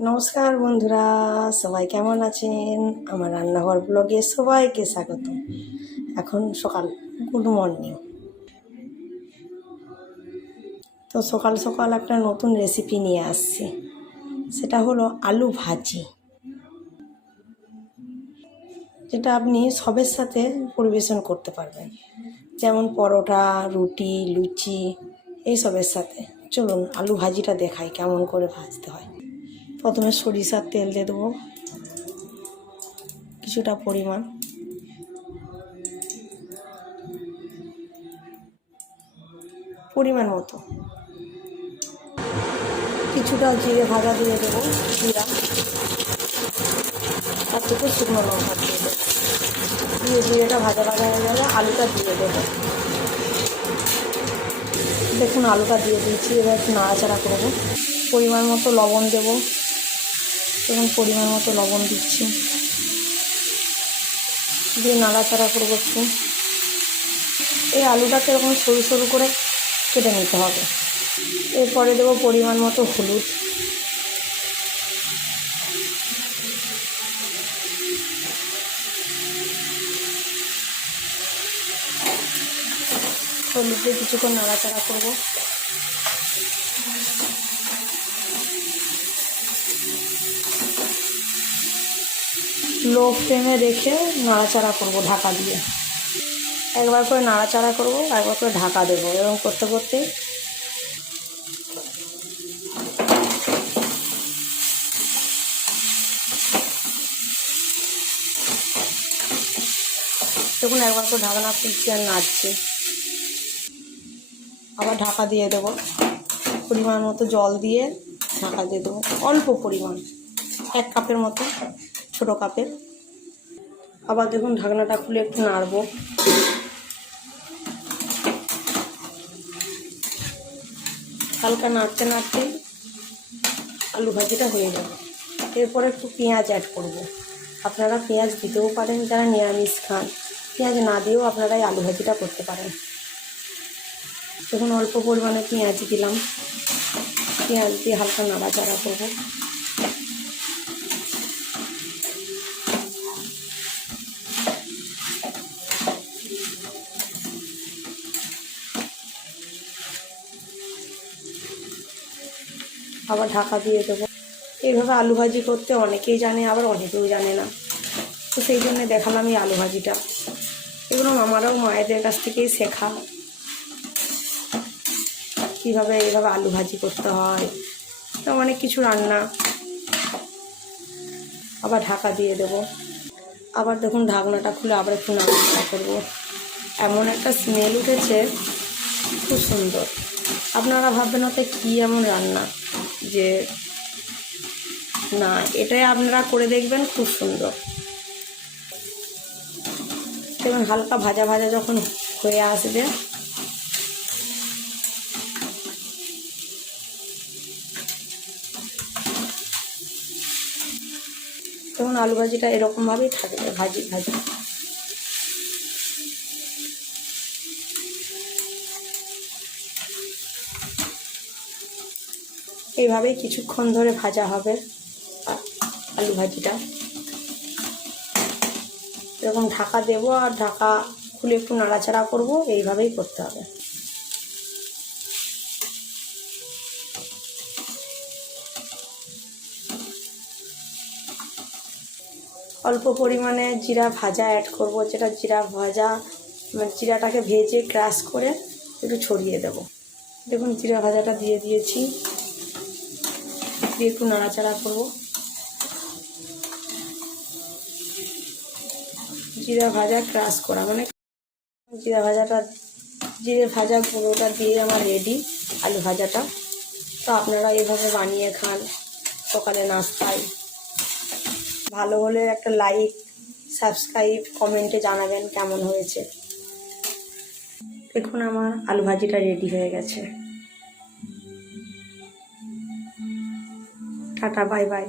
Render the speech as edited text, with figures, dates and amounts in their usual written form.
নমস্কার বন্ধুরা, সবাই কেমন আছেন? আমার রান্নাঘর ব্লগে সবাইকে স্বাগত। এখন সকাল, গুড মর্নিং। তো সকাল সকাল একটা নতুন রেসিপি নিয়ে আসছি, সেটা হলো আলু ভাজি, যেটা আপনি সবের সাথে পরিবেশন করতে পারবেন, যেমন পরোটা, রুটি, লুচি এইসবের সাথে। চলুন আলু ভাজিটা দেখাই কেমন করে ভাজতে হয়। প্রথমে সরিষার তেল দিয়ে দেবো কিছুটা পরিমাণ, মতো। কিছুটা জিরে ভাজা দিয়ে দেবো, জিরা, আর দুটো শুকনো লঙ্কা দিয়ে দেবো। দিয়ে জিরেটা ভাজা ভাজা হয়ে গেলে আলুটা দিয়ে দেবো। দেখুন আলুটা দিয়ে দিয়েছি, এবার একটু নাড়াচাড়া করবো। পরিমাণ মতো লবণ দেবো, এবং পরিমাণ মতো লবণ দিচ্ছি, দিয়ে নাড়াচাড়া করবো একটু। এই আলুটাকে এরকম সরু সরু করে কেটে নিতে হবে। এরপরে দেবো পরিমাণ মতো হলুদ, হলুদ দিয়ে কিছুক্ষণ নাড়াচাড়া করবো। লো ফ্লেমে রেখে নাড়াচাড়া করবো ঢাকা দিয়ে। একবার করে নাড়াচাড়া করবো, একবার করে ঢাকা দেবো, এবং করতে করতে দেখুন একবার করে ঢাকনা খুলছি আর নাড়ছি। আবার ঢাকা দিয়ে দেবো, পরিমাণ মতো জল দিয়ে ঢাকা দিয়ে দেবো, অল্প পরিমাণ, 1 কাপের মতো, ছোটো কাপের। আবার দেখুন ঢাকনাটা খুলে একটু নাড়বো। হালকা নাড়তে নাড়তে আলু ভাজিটা হয়ে যাবে। এরপরে একটু পেঁয়াজ অ্যাড করব। আপনারা পেঁয়াজ দিতেও পারেন, যারা নিরামিষ খান পেঁয়াজ না দিয়েও আপনারা এই আলু ভাজিটা করতে পারেন। দেখুন অল্প পরিমাণে পেঁয়াজ দিলাম, পেঁয়াজ দিয়ে হালকা নাড়াচাড়া করবো। আবার ঢাকা দিয়ে দেবো। এইভাবে আলু ভাজি করতে অনেকেই জানে, আবার অনেকেও জানে না, তো সেই জন্য দেখালাম এই আলু ভাজিটা। এগুলো আমারও মায়েদের কাছ থেকেই শেখা, কীভাবে এইভাবে আলু ভাজি করতে হয়, তো অনেক কিছু রান্না। আবার ঢাকা দিয়ে দেবো। আবার দেখুন ঢাকনাটা খুলে আবার একটু নাড়াচাড়া করবো। এমন একটা স্মেল উঠেছে, খুব সুন্দর। আপনারা ভাববেন ওতে কী এমন রান্না, যে না, এটাই আপনারা করে দেখবেন, খুব সুন্দর। দেখুন হালকা ভাজা ভাজা যখন হয়ে আসবে, তখন আলু ভাজিটা এরকমভাবেই থাকবে, ভাজি ভাজি। এইভাবেই কিছুক্ষণ ধরে ভাজা হবে আলু ভাজিটা। এরকম ঢাকা দেবো আর ঢাকা খুলে একটু নাড়াচাড়া করবো, এইভাবেই করতে হবে। অল্প পরিমাণে জিরা ভাজা অ্যাড করব, যেটা জিরা ভাজা, মানে জিরাটাকে ভেজে ক্রাশ করে একটু ছড়িয়ে দেব। দেখুন জিরা ভাজাটা দিয়ে দিয়েছি, দিয়ে একটু নাড়াচাড়া করব। জিরা ভাজা ক্রাশ করা মানে জিরে ভাজা গুঁড়োটা দিয়ে আমার রেডি আলু ভাজাটা। তো আপনারা এভাবে বানিয়ে খান সকালে নাস্তায়। ভালো হলে একটা লাইক, সাবস্ক্রাইব, কমেন্টে জানাবেন কেমন হয়েছে। দেখুন আমার আলু ভাজিটা রেডি হয়ে গেছে। Tata, bye bye.